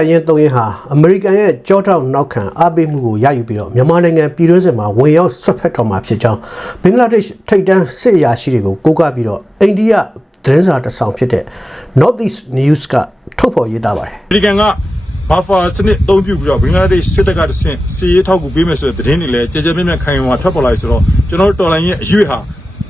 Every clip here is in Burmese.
အရင်သုံးရင်ဟာအမေရိကန်ရဲ့ကြောထောက်နောက်ခံအားပေးမှုကိုရယူပြီးတော့မြန်မာနိုင်ငံပြည်တွင်းစစ်မှာဝင်ရောက်ဆွတ်ဖက်တော်မှာဖြစ်ကြောင်းဘင်္ဂလားဒေ့ရှ်ထိပ်တန်းစစ်အရာရှိတွေကိုကိုးကားပြီးတော့အိန္ဒိယသတင်းစာတစ်စောင်ဖြစ်တဲ့ Northeast News ကထုတ်ဖော်ရေးသားပါတယ်အမေရိကန်ကဘာဖာစနစ်အသုံးပြုပြီးတော့ဘင်္ဂလားဒေ့ရှ်စစ်တပ်ကတဆင့်စီရေးထောက်ကူပေးမယ်ဆိုတဲ့သတင်းတွေလည်းကြဲကြဲပြန့်ပြန့်ခိုင်မာထွက်ပေါ်လာပြီဆိုတော့ကျွန်တော်တို့တော်လိုင်းရဲ့အရွေ့ဟာ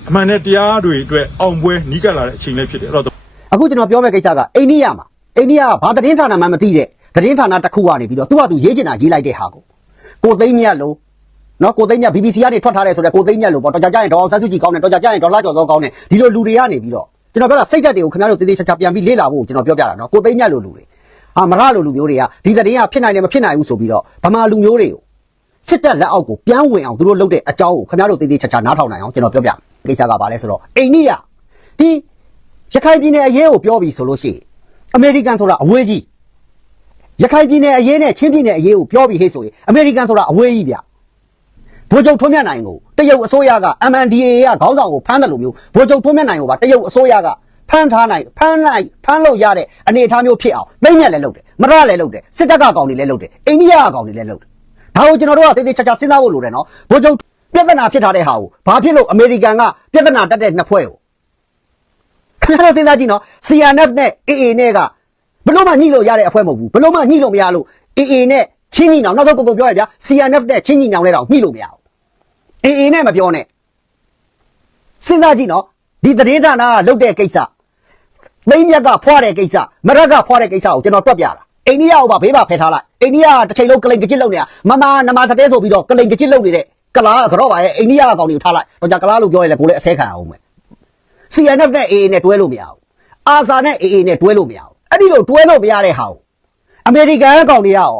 အမှန်နဲ့တရားတွေအတွက်အောင်ပွဲနီးကပ်လာတဲ့အချိန်လေးဖြစ်တယ်အဲ့တော့အခုကျွန်တော်ပြောမယ့်ကိစ္စကအိန္ဒိယမှာအိန္ဒိယကဘာသတင်းဌာနမှမသိတဲ့ သတင်းဌာနတစ်ခုကနေပြီးတော့သူကသူရေးချင်တာရေးလိုက်တဲ့ဟာကိုကိုသိန်းမြတ်လို့နော်ကိုသိန်းမြတ် BBC ကနေထွက်ထားတယ်ဆိုတော့ကိုသိန်းမြတ်လို့ပေါ့တော်ကြကြရင်ဒေါ်အောင်ဆန်းစုကြည်ကောင်းတယ်တော်ကြကြရင်ဒေါ်လာကျော်စောကောင်းတယ်ဒီလိုလူတွေကနေပြီးတော့ကျွန်တော်ပြောတာစိတ်ဓာတ်တွေကိုခင်ဗျားတို့တေးသေးချာချာပြန်ပြီးလေ့လာဖို့ကျွန်တော်ပြောပြတာနော်ကိုသိန်းမြတ်လို့လူတွေအာမရလို့လူမျိုးတွေကဒီသတင်းကဖြစ်နိုင်တယ်မဖြစ်နိုင်ဘူးဆိုပြီးတော့ဗမာလူမျိုးတွေကိုစစ်တပ်လက်အောက်ကိုပြန်ဝင်အောင်သူတို့လုပ်တဲ့အကြောင်းကိုခင်ဗျားတို့တေးသေးချာချာနားထောင်နိုင်အောင်ကျွန်တော်ပြောပြကိစ္စကဘာလဲဆိုတော့အိန္ဒိယဒီရခိုင်ပြည်နယ်အရေးကိုပြောပြီးဆိုလို့ရှိရင်အမေရိကန်ဆိုတာအဝေးကြီး ရခိုင်ပြည်နယ်အရေးနဲ့ချင်းပြည်နယ်အရေးကိုပြောပြီးဟဲ့ဆိုရင်အမေရိကန်ဆိုတာအဝေးကြီးဗျဗိုလ်ချုပ်ထွန်းမြတ်နိုင်ကိုတရုတ်အစိုးရက MNDAA ကခေါင်းဆောင်ကိုဖမ်းတယ်လို့မျိုးဗိုလ်ချုပ်ထွန်းမြတ်နိုင်ကိုပါတရုတ်အစိုးရကဖမ်းထားနိုင်ဖမ်းနိုင်ဖမ်းလို့ရတဲ့အနေအထားမျိုးဖြစ်အောင်သိမ့်ညက်လည်းလုပ်တယ်မရလည်းလုပ်တယ်စစ်တပ်ကကောင်တွေလည်းလုပ်တယ်အိန္ဒိယကကောင်တွေလည်းလုပ်တယ်ဒါကိုကျွန်တော်တို့ကတေးသေးချာချာစဉ်းစားဖို့လိုတယ်နော်ဗိုလ်ချုပ်ပြဿနာဖြစ်ထားတဲ့ဟာကိုဘာဖြစ်လို့အမေရိကန်ကပြဿနာတက်တဲ့နှစ်ဖွဲ့ကိုခင်ဗျားတို့စဉ်းစားကြည့်နော် CNF နဲ့ AA နဲ့ကဘ လို့မှညှိလို့ရတဲ့အဖွဲ့မဟုတ်ဘူးဘလို့မှညှိလို့မရလို့ AA နဲ့ချင်းညီနောင်နောက်ဆုံးကိုကိုပြောရဗျာ CNF နဲ့ချင်းညီနောင်နဲ့တော့ညှိလို့မရဘူး AA နဲ့မပြောနဲ့စဉ်းစားကြည့်နော်ဒီသတင်းဌာနကလုတ်တဲ့ကိစ္စသိမ့်မြက်ကဖွာတဲ့ကိစ္စမရက်ကဖွာတဲ့ကိစ္စကိုကျွန်တော်တွက်ပြတာအိန္ဒိယကိုပါဘေးပါဖယ်ထားလိုက်အိန္ဒိယကတစ်ချိန်လုံးကလိန်ကကြစ်လုပ်နေတာမမနမစတဲဆိုပြီးတော့ကလိန်ကကြစ်လုပ်နေတဲ့ကလားကတော့ပါရဲ့အိန္ဒိယကကောင်တွေကိုထားလိုက်တော့じゃကလားလို့ပြောရင်လည်းကိုယ်လည်းအဆဲခံအောင်မယ် CNF နဲ့ AA နဲ့တွဲလို့မရဘူး။အာဆာနဲ့ AA နဲ့တွဲလို့မရဘူး။ အဲ့ဒီလိုတွဲလို့မရတဲ့ဟာကိုအမေရိကန်ကောင်တွေကရော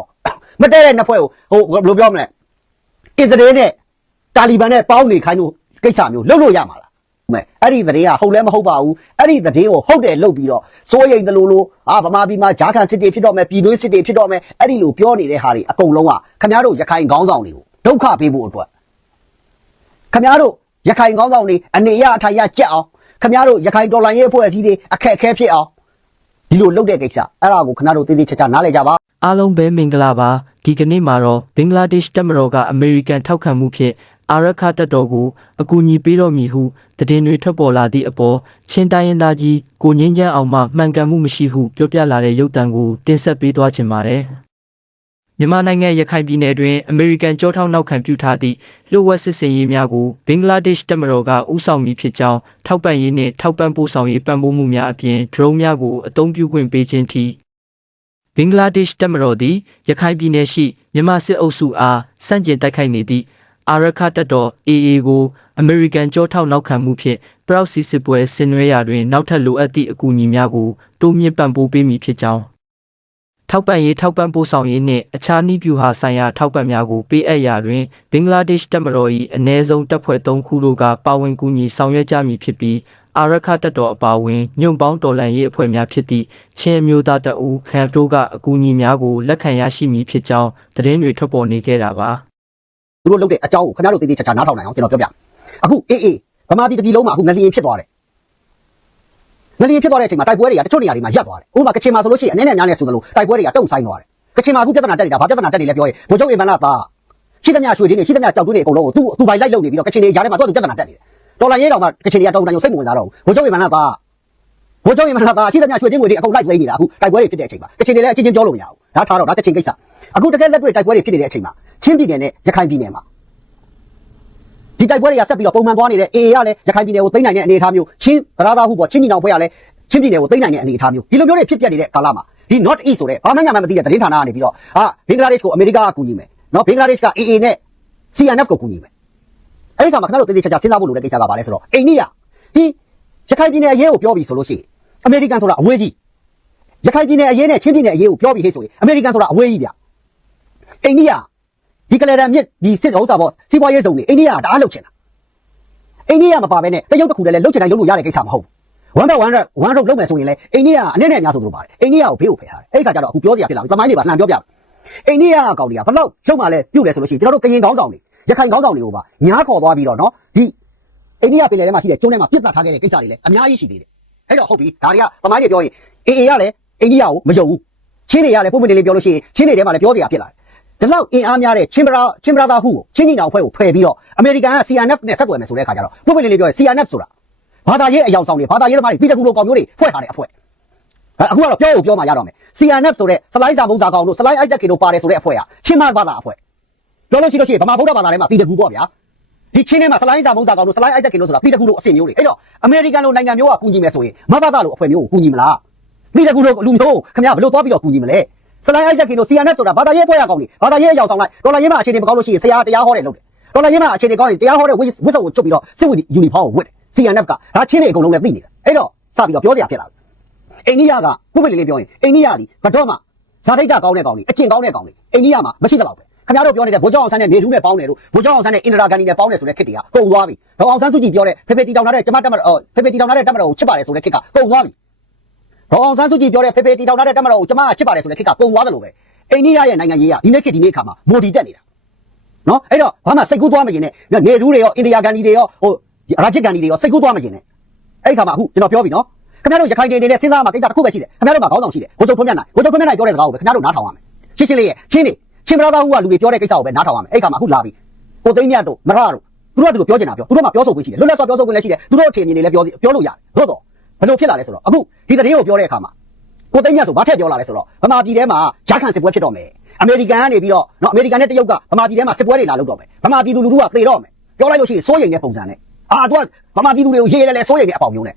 မတည့်တဲ့နှစ်ဖွဲ့ကိုဟိုဘယ်လိုပြောမလဲ။အစ္စရေးနဲ့တာလီဘန်နဲ့ပေါင်းနေခိုင်းလို့ကိစ္စမျိုးလုပ်လို့ရမှာလား။မဲအဲ့ဒီသတင်းကဟုတ်လဲမဟုတ်ပါဘူး။အဲ့ဒီသတင်းကိုဟုတ်တယ်လုပ်ပြီးတော့စိုးရိမ်တယ်လို့လို့အာဗမာပြည်မှာဂျာခံစစ်တေဖြစ်တော့မယ်ပြည်တွင်းစစ်တေဖြစ်တော့မယ်အဲ့ဒီလိုပြောနေတဲ့ဟာတွေအကုန်လုံးကခင်ဗျားတို့ရခိုင်ခေါင်းဆောင်တွေကိုဒုက္ခပေးဖို့အတွက်ခမရတို့ရခိုင်ကောင်းဆောင်တွေအနေရအထိုင်ရကြက်အောင်ခမရတို့ရခိုင်တော်လိုင်းရေးအဖွဲ့အစည်းတွေအခက်အခဲဖြစ်အောင် ဒီလိုလုပ်တဲ့ကိစ္စအဲ့ဒါကိုခမရတို့တေးသေးချာချာနားလည်ကြပါအားလုံးပဲမင်္ဂလာပါဒီကနေ့မှာတော့ဘင်္ဂလားဒေ့ရှ်တပ်မတော်ကအမေရိကန်ထောက်ခံမှုဖြင့်အာရခတပ်တော်ကိုအကူအညီပေးတော်မူဟုသတင်းတွေထွက်ပေါ်လာသည့်အပေါ်ချင်းတိုင်းရင်းသားကြီးကိုငင်းချမ်းအောင်မှမှန်ကန်မှုမရှိဟုပြောပြလာတဲ့ရုပ်တံကိုတင်ဆက်ပေးသွားချင်ပါတယ် မြန်မာနိုင်ငံရခိုင်ပြည်နယ်တွင်အမေရိကန်ကြောထောက်နောက်ခံပြုထားသည့်လျှို့ဝှက်စစ်စင်ရေးများကိုဘင်္ဂလားဒေ့ရှ်တပ်မတော်ကဥဆောင်ပြီးဖြစ်ကြောင်းထောက်ပံ့ရေးနှင့်ထောက်ပံ့ပို့ဆောင်ရေးပံ့ပိုးမှုများအပြင်ဒရုန်းများကိုအသုံးပြုခွင့်ပေးခြင်းထိဘင်္ဂလားဒေ့ရှ်တပ်မတော်သည်ရခိုင်ပြည်နယ်ရှိမြန်မာစစ်အုပ်စုအားစန့်ကျင်တိုက်ခိုက်နေသည့်အာရခတပ်တော် AA ကိုအမေရိကန်ကြောထောက်နောက်ခံမှုဖြင့်ပရောက်စီစစ်ပွဲဆင်နွှဲရာတွင် နောက်ထပ်လိုအပ်သည့်အကူအညီများကိုတိုးမြင့်ပံ့ပိုးပေးမည်ဖြစ်ကြောင်း ထောက်ပံ့ရေးထောက်ပံ့ပို့ဆောင်ရေးနှင့်အခြားနည်းဗျူဟာဆိုင်ရာထောက်ပံ့များကိုပေးအပ်ရာတွင်ဘင်္ဂလားဒေ့ရှ်တပ်မတော်၏အ ਨੇ ဆုံးတပ်ဖွဲ့၃ခုတို့ကပါဝင်ကူညီဆောင်ရွက်ကြမည်ဖြစ်ပြီးအာရခတပ်တော်အပါအဝင်ညွန့်ပေါင်းတော်လှန်ရေးအဖွဲ့များဖြစ်သည့်ချင်းအမျိုးသားတပ်ဦးခန်တိုးကအကူအညီများကိုလက်ခံရရှိမည်ဖြစ်ကြောင်းသတင်းတွေထွက်ပေါ်နေခဲ့တာပါသူတို့လုပ်တဲ့အကြောင်းကိုခမရတို့တေးသေးချာချာနားထောင်နိုင်အောင်ကျွန်တော်ပြောပြအခုအေးအေးဗမာပြည်တစ်ပြည်လုံးမှာအခုငလျင်ဖြစ်သွားတယ် ငလျင်ဖြစ်သွားတဲ့အချိန်မှာတိုက်ပွဲတွေကတချို့နေရာတွေမှာရပ်သွားတယ်ဥပမာကချင်မှာဆိုလို့ရှိရင်အနေနဲ့များနေဆိုသလိုတိုက်ပွဲတွေကတုံ့ဆိုင်သွားတယ်ကချင်မှာအခုပြဿနာတက်နေတာဘာပြဿနာတက်နေလဲပြောရင်ဗိုလ်ချုပ်အင်မန်လာသားရှိသမျှရွှေတင်းတွေရှိသမျှကြောက်တွင်းတွေအကုန်လုံးကိုသူ့သူပိုင်လိုက်လုပ်နေပြီးတော့ကချင်တွေရားထဲမှာသူ့သူပြဿနာတက်နေတယ်တော်လိုင်းရဲတော်မှာကချင်တွေကတောင်းတန်ရုံစိတ်မဝင်စားတော့ဘူးဗိုလ်ချုပ်အင်မန်လာသားဘိုးချုပ်ရင်မလာတာရှိသမျှရွှေတင်းငွေတွေအကုန်လိုက်သိနေတာအခုတိုက်ပွဲတွေဖြစ်တဲ့အချိန်မှာကချင်တွေလည်းအချင်းချင်းပြောလို့မရဘူးဒါထားတော့ဒါကချင်ကိစ္စအခုတကယ်လက်တွေ့တိုက်ပွဲတွေဖြစ်နေတဲ့အချိန်မှာချင်းပြည်နယ်နဲ့ရခိုင်ပြည်နယ်မှာ ဒီတိုက်ပွဲတွေကဆက်ပြီးတော့ပုံမှန်သွားနေတဲ့ AA ကလည်းရခိုင်ပြည်နယ်ကိုသိမ်းနိုင်တဲ့အနေအထားမျိုးချင်းသရသားဟုပေါ့ချင်းညီနောင်ဖွဲ့ကလည်းချင်းပြည်နယ်ကိုသိမ်းနိုင်တဲ့အနေအထားမျိုးဒီလိုမျိုးတွေဖြစ်ပျက်နေတဲ့ကာလမှာဒီ North East ဆိုတဲ့ဘာမှညာမှမသိတဲ့သတင်းဌာနကနေပြီးတော့ဟာဘင်္ဂလားဒေ့ရှ်ကိုအမေရိကကကူညီမယ်နော်ဘင်္ဂလားဒေ့ရှ်က AA နဲ့ CNF ကိုကူညီမယ်အဲ့ဒီခါမှာခင်ဗျားတို့တေးသေးချာချာစဉ်းစားဖို့လိုတဲ့ကိစ္စကဘာလဲဆိုတော့အိန္ဒိယဒီရခိုင်ပြည်နယ်အရေးကိုပြောပြီးဆိုလို့ရှိရင်အမေရိကန်ဆိုတာအဝေးကြီးရခိုင်ပြည်နယ်အရေးနဲ့ချင်းပြည်နယ်အရေးကိုပြောပြီးဟဲ့ဆိုရင်အမေရိကန်ဆိုတာအဝေးကြီးဗျအိန္ဒိယ ဒီကလဒန်မြစ်ဒီစစ်ဥစ္စာပေါ့စီးပွားရေးဇုံတွေအိန္ဒိယကတအားလုပ်ချင်တာအိန္ဒိယမပါဘဲနဲ့တရုတ်တစ်ခုတည်းလည်းလုပ်ချင်တိုင်းလုပ်လို့ရတဲ့ကိစ္စမဟုတ်ဘူး one by one one road လုပ်မယ်ဆိုရင်လည်းအိန္ဒိယအနေနဲ့အများဆုံးတို့ပါတယ်အိန္ဒိယကိုဘေးကိုဖယ်ထားတယ်အဲ့ဒီခါကျတော့အခုပြောစရာဖြစ်လာပြီသမိုင်းတွေပါလှန်ပြောပြအိန္ဒိယကကောင်တွေကဘလောက်ရုပ်မှလည်းပြုတ်တယ်ဆိုလို့ရှိရင်ကျွန်တော်တို့ကရင်ကောင်းဆောင်တွေရခိုင်ကောင်းဆောင်တွေကိုပါညားခေါ်သွားပြီးတော့နော်ဒီအိန္ဒိယပင်လယ်ထဲမှာရှိတဲ့ကျွန်းထဲမှာပြစ်တက်ထားခဲ့တဲ့ကိစ္စတွေလည်းအများကြီးရှိသေးတယ်အဲ့တော့ဟုတ်ပြီဒါတွေကသမိုင်းတွေပြောရင်အေအေကလည်းအိန္ဒိယကိုမယုံဘူးချင်းတွေကလည်းပုံမှန်လေးပြောလို့ရှိရင်ချင်းတွေထဲမှာလည်းပြောစရာဖြစ်လာတယ် ဒီလောက်အင်အားများတဲ့ချင်းပရာချင်းပရာသားဟုကိုချင်းညီနောင်ဖွဲ့ကိုဖွဲ့ပြီးတော့အမေရိကန်က CNF နဲ့ဆက်သွယ်မယ်ဆိုတဲ့အခါကျတော့ပုံမှန်လေးပြောရင် CNF ဆိုတာဘာသာရေးအယောင်ဆောင်တွေဘာသာရေးသမားတွေတိတကူလိုကောင်မျိုးတွေဖွဲ့ထားတဲ့အဖွဲ့အခုကတော့ပြောဖို့ပြောမှရတော့မယ် CNF ဆိုတဲ့စလိုင်းစာမုံစာကောင်တို့စလိုင်းအိုက်ဇက်ကီတို့ပါတယ်ဆိုတဲ့အဖွဲ့ကချင်းမဘာသာအဖွဲ့ပြောလို့ရှိလို့ရှိရင်ဗမာဗုဒ္ဓဘာသာထဲမှာတိတကူပေါ့ဗျာဒီချင်းထဲမှာစလိုင်းစာမုံစာကောင်တို့စလိုင်းအိုက်ဇက်ကင်တို့ဆိုတာပြီးတကူလို့အဆင့်မျိုးတွေအဲ့တော့အမေရိကန်လိုနိုင်ငံမျိုးကကူညီမယ်ဆိုရင်မဘာသာလိုအဖွဲ့မျိုးကိုကူညီမလားပြီးတကူလို့လူမျိုးကိုခင်ဗျာဘယ်လိုသွားပြီးတော့ကူညီမလဲ စလိုင်းအိုက်ဇက်ကင်တို့ CNF ဆိုတာဘာသာရေးပွဲရကောင်တွေဘာသာရေးအယောင်ဆောင်လိုက်ဒေါ်လာရေးမှာအခြေအနေမကောင်းလို့ရှိရင်ဆရာတရားဟောတယ်လို့တယ်ဒေါ်လာရေးမှာအခြေအနေကောင်းရင်တရားဟောတဲ့ဝစ်ဝစ်စုံကိုချွတ်ပြီးတော့စစ်ဝီယူနီဖောင်းကိုဝတ်တယ် CNF ကဒါချင်းတွေအကုန်လုံးလည်းသိနေတာအဲ့တော့စပြီးတော့ပြောစရာဖြစ်လာတယ်အိန္ဒိယကခုပဲလေးလေးပြောရင်အိန္ဒိယဒီဘတော့မှဇာတိတ်ကောင်းတဲ့ကောင်တွေအကျင့်ကောင်းတဲ့ကောင်တွေအိန္ဒိယမှာမရှိသလောက်ပဲခင်ဗျားတို့ပြောနေတဲ့ဘိုးကျောင်းအောင်ဆန်းနဲ့နေထူးနဲ့ပေါင်းတယ်လို့ဘိုးကျောင်းအောင်ဆန်းနဲ့အင်ဒရာဂန်ဒီနဲ့ပေါင်းတယ်ဆိုတဲ့ခစ်တွေကကုန်သွားပြီဒေါအောင်ဆန်းစုကြည်ပြောတဲ့ဖေဖေတီတောင်ထားတဲ့ကျမတက်မတော်ဖေဖေတီတောင်ထားတဲ့တက်မတော်ကိုချစ်ပါတယ်ဆိုတဲ့ခစ်ကကုန်သွားပြီ ဒေါအောင်ဆန်းစုကြည်ပြောတဲ့ဖေဖေတီတောင်ထားတဲ့တက်မတော်ကိုကျမကချစ်ပါတယ်ဆိုတဲ့ခစ်ကကုန်သွားတယ်လို့ပဲအိန္ဒိယရဲ့နိုင်ငံရေးကဒီနေ့ခစ်ဒီနေ့အခါမှာမိုဒီတက်နေတာနော်အဲ့တော့ဘာမှစိတ်ကူးသွားမရင်နဲ့နေထူးတွေရောအိန္ဒိယဂန်ဒီတွေရောဟိုရာဂျစ်ဂန်ဒီတွေရောစိတ်ကူးသွားမရင်နဲ့အဲ့ခါမှာအခုကျွန်တော်ပြောပြီနော်ခင်ဗျားတို့ရခိုင်ဒေနေနဲ့စဉ်းစားမှာကိစ္စတစ်ခုပဲရှိတယ်ခင်ဗျားတို့မှာခေါင်းဆောင်ရှိတယ်ဘိုးချုပ်ထွန်းမြတ်နိုင်ဘိုးချုပ်ထွန်းမြတ်နိုင်ပြောတဲ့စကားကိုပဲခင်ဗျားတို့နားထောင်ရမယ်ရှင်းရှင်းလေးရဲ့ချင်းနေချင်းမရသားဟုကလူတွေပြောတဲ့ကိစ္စကိုပဲနားထောင်ရမယ်အဲ့ခါမှာအခုလာပြီကိုသိန်းမြတ်တို့မရတို့သူတို့ကသူတို့ပြောချင်တာပြောသူတို့မှပြောဆိုခွင့်ရှိတယ်လွတ်လပ်စွာပြောဆိုခွင့်လည်းရှိတယ်သူတို့အထင်မြင်တွေလည်းပြောပြောလို့ရတယ်သို့တော့ ဘယ်လိုဖြစ်လာလဲဆိုတော့အခုဒီသတင်းကိုပြောတဲ့အခါမှာကိုသိန်းမြတ်ဆိုဘာထက်ပြောလာလဲဆိုတော့ဗမာပြည်ထဲမှာဂျာခန်စစ်ပွဲဖြစ်တော့မယ်အမေရိကန်ကနေပြီးတော့နော်အမေရိကန်နဲ့တရုတ်ကဗမာပြည်ထဲမှာစစ်ပွဲတွေလာလုပ်တော့မယ်ဗမာပြည်သူလူထုကသေတော့မယ်ပြောလိုက်လို့ရှိရင်စိုးရိမ်တဲ့ပုံစံနဲ့အာသူကဗမာပြည်သူတွေကိုရေးရဲလဲစိုးရိမ်တဲ့အပေါင်မျိုးနဲ့